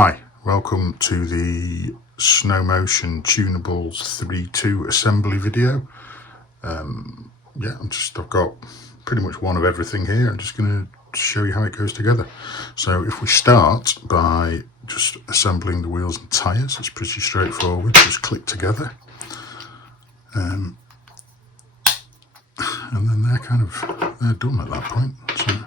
Hi, welcome to the Snø Motion Tuneables THREE2 assembly video. I've got pretty much one of everything here. I'm just going to show you how it goes together. So if we start by just assembling the wheels and tyres, it's pretty straightforward, just click together. And then they're done at that point. So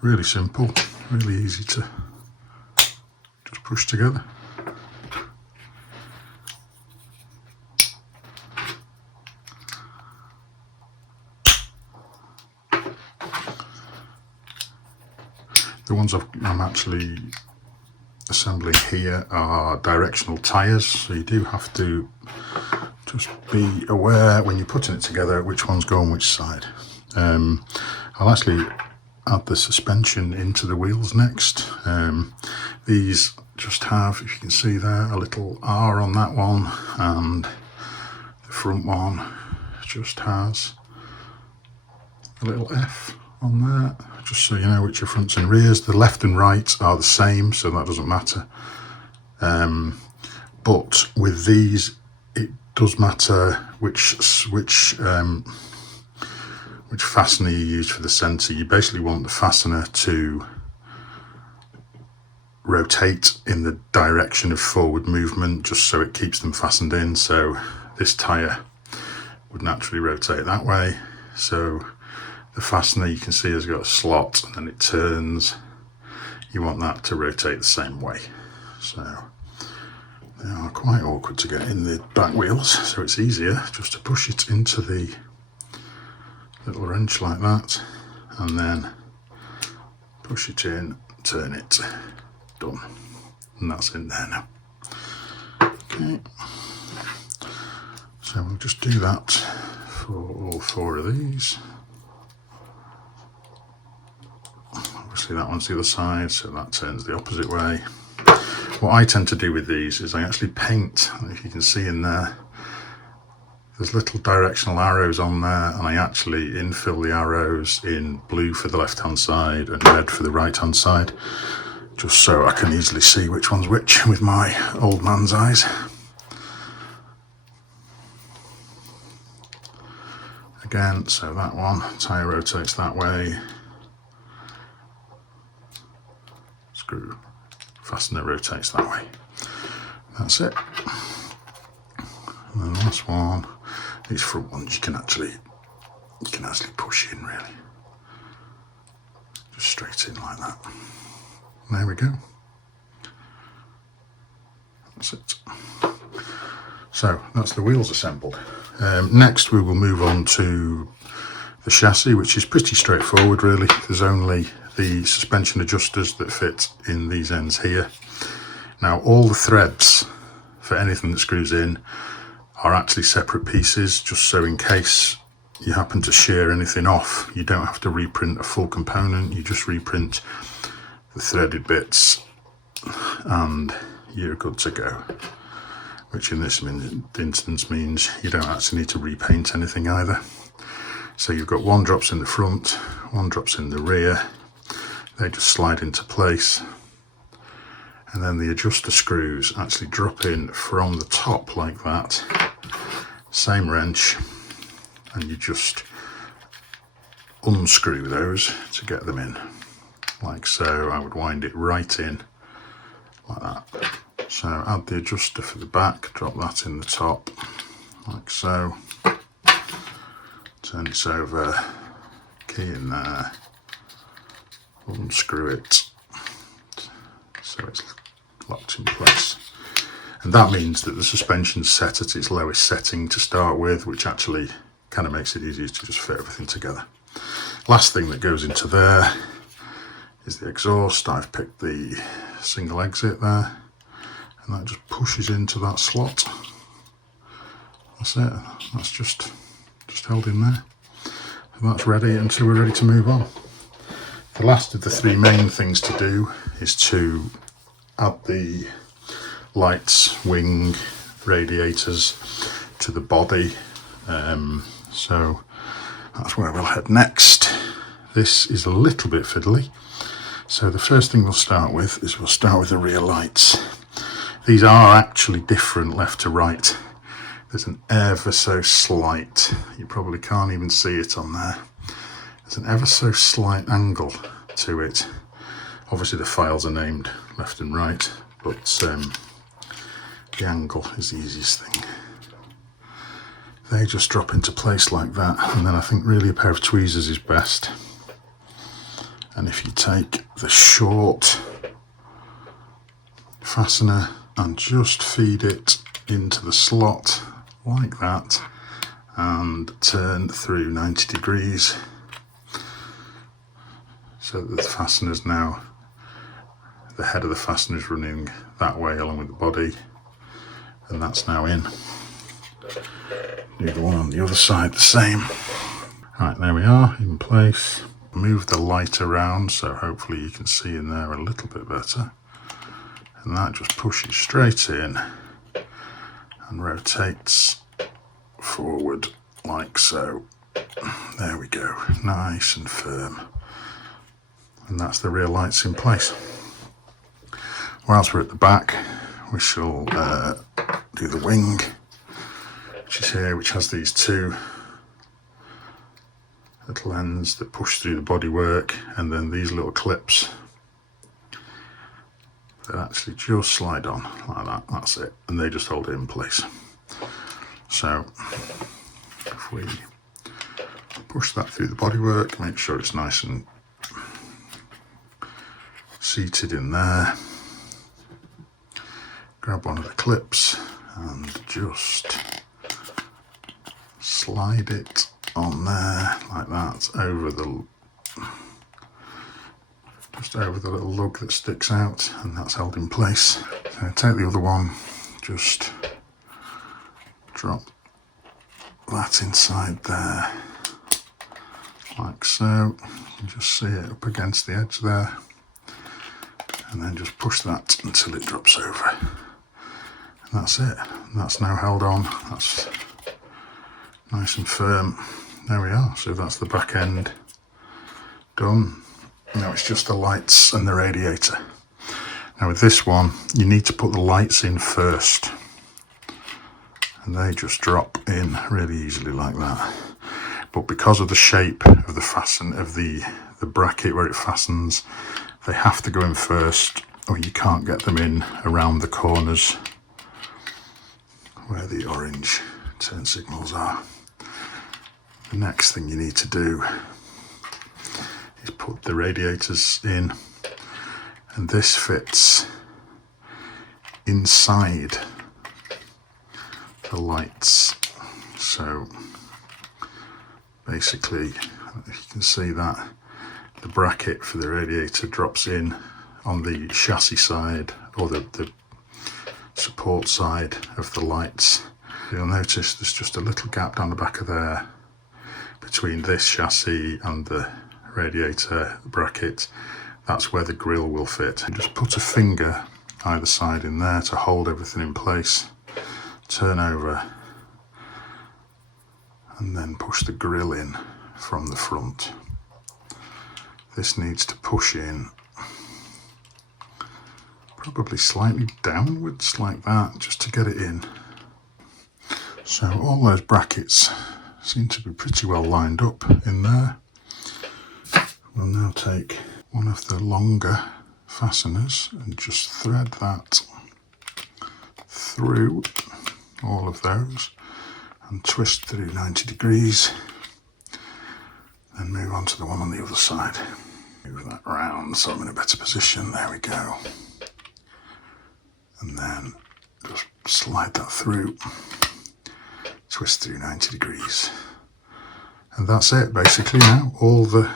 really simple, really easy to just push together. The ones I'm actually assembling here are directional tyres, so you do have to just be aware when you're putting it together which one's going which side. I'll actually add the suspension into the wheels next. These just have, if you can see there, a little R on that one, and the front one just has a little F on there, just so you know which are fronts and rears. The left and right are the same, so that doesn't matter. But with these, it does matter which fastener you use for the centre. You basically want the fastener to rotate in the direction of forward movement, just so it keeps them fastened in. So this tyre would naturally rotate that way. So the fastener, you can see, has got a slot and then it turns. You want that to rotate the same way. So they are quite awkward to get in the back wheels, so it's easier just to push it into the little wrench like that, and then push it in, turn it, done. And that's in there now. Okay, so we'll just do that for all four of these. Obviously that one's the other side, so that turns the opposite way. What I tend to do with these is I actually paint, if you can see in there, there's little directional arrows on there, and I actually infill the arrows in blue for the left hand side and red for the right hand side, just so I can easily see which one's which with my old man's eyes. Again, so that one, tyre rotates that way, screw fastener rotates that way. That's it. And then the last one, these front ones you can actually push in, really. Just straight in like that. And there we go. That's it. So that's the wheels assembled. Next we will move on to the chassis, which is pretty straightforward really. There's only the suspension adjusters that fit in these ends here. Now all the threads for anything that screws in are actually separate pieces, just so in case you happen to shear anything off, you don't have to reprint a full component, you just reprint the threaded bits and you're good to go. Which in this instance means you don't actually need to repaint anything either. So you've got one drops in the front, one drops in the rear, they just slide into place. And then the adjuster screws actually drop in from the top like that, same wrench, and you just unscrew those to get them in, like so. I would wind it right in like that. So add the adjuster for the back, drop that in the top, like so, turn it over, key in there, unscrew it, so it's locked in place. And that means that the suspension's set at its lowest setting to start with, which actually kind of makes it easier to just fit everything together. Last thing that goes into there is the exhaust. I've picked the single exit there, and that just pushes into that slot. That's it, that's just held in there. And that's ready until we're ready to move on. The last of the three main things to do is to add the lights, wing, radiators to the body. So that's where we'll head next. This is a little bit fiddly. So the first thing we'll start with is the rear lights. These are actually different left to right. There's an ever so slight, you probably can't even see it on there. There's an ever so slight angle to it. Obviously the files are named left and right, but the angle is the easiest thing. They just drop into place like that, and then I think really a pair of tweezers is best. And if you take the short fastener and just feed it into the slot like that and turn through 90 degrees so that the fastener's now, the head of the fastener is running that way along with the body, and that's now in. Do the one on the other side the same. Right, there we are in place. Move the light around so hopefully you can see in there a little bit better, and that just pushes straight in and rotates forward like so. There we go, nice and firm, and that's the rear lights in place. Whilst we're at the back, we shall do the wing, which is here, which has these two little ends that push through the bodywork, and then these little clips that actually just slide on like that. That's it, and they just hold it in place. So if we push that through the bodywork, make sure it's nice and seated in there, grab one of the clips and just slide it on there like that over the, just over the little lug that sticks out, and that's held in place. So take the other one, just drop that inside there like so. You can just see it up against the edge there, and then just push that until it drops over, and that's it. And that's now held on, that's nice and firm. There we are. So that's the back end done. Now it's just the lights and the radiator. Now with this one, you need to put the lights in first, and they just drop in really easily like that. But because of the shape of the the bracket where it fastens, they have to go in first, or you can't get them in around the corners where the orange turn signals are. The next thing you need to do is put the radiators in, and this fits inside the lights. So basically, if you can see that, the bracket for the radiator drops in on the chassis side, or the support side of the lights. You'll notice there's just a little gap down the back of there between this chassis and the radiator bracket. That's where the grille will fit. And just put a finger either side in there to hold everything in place, turn over, and then push the grille in from the front. This needs to push in probably slightly downwards like that, just to get it in. So all those brackets seem to be pretty well lined up in there. We'll now take one of the longer fasteners and just thread that through all of those and twist through 90 degrees, then move on to the one on the other side. Move that round so I'm in a better position. There we go. And then just slide that through, twist through 90 degrees. And that's it basically. Now all the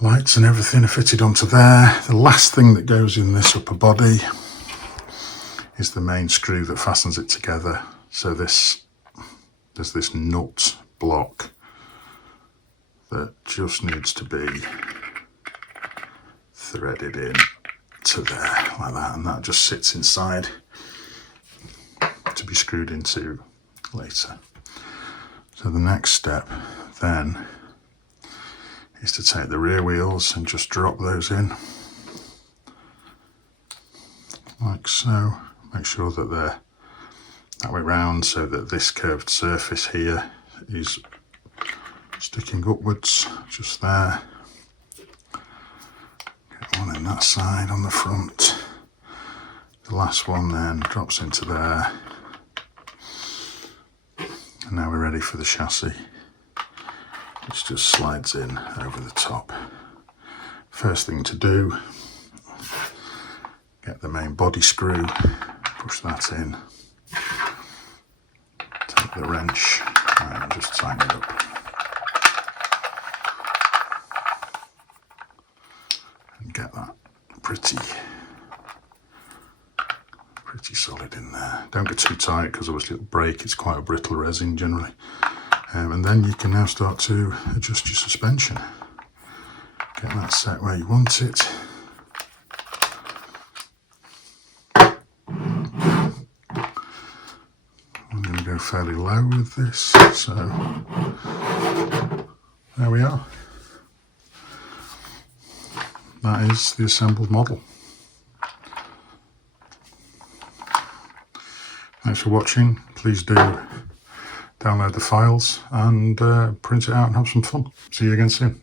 lights and everything are fitted onto there. The last thing that goes in this upper body is the main screw that fastens it together. So there's this nut block that just needs to be threaded in to there like that, and that just sits inside to be screwed into later. So the next step then is to take the rear wheels and just drop those in like so. Make sure that they're that way round so that this curved surface here is sticking upwards, just there. Get one in that side on the front. The last one then drops into there. And now we're ready for the chassis, which just slides in over the top. First thing to do, get the main body screw, push that in, take the wrench and just tighten it up. And get that pretty solid in there. Don't get too tight because obviously it'll break, it's quite a brittle resin generally. And then you can now start to adjust your suspension. Get that set where you want it. I'm going to go fairly low with this, so there we are. That is the assembled model. Thanks for watching. Please do download the files and print it out and have some fun. See you again soon.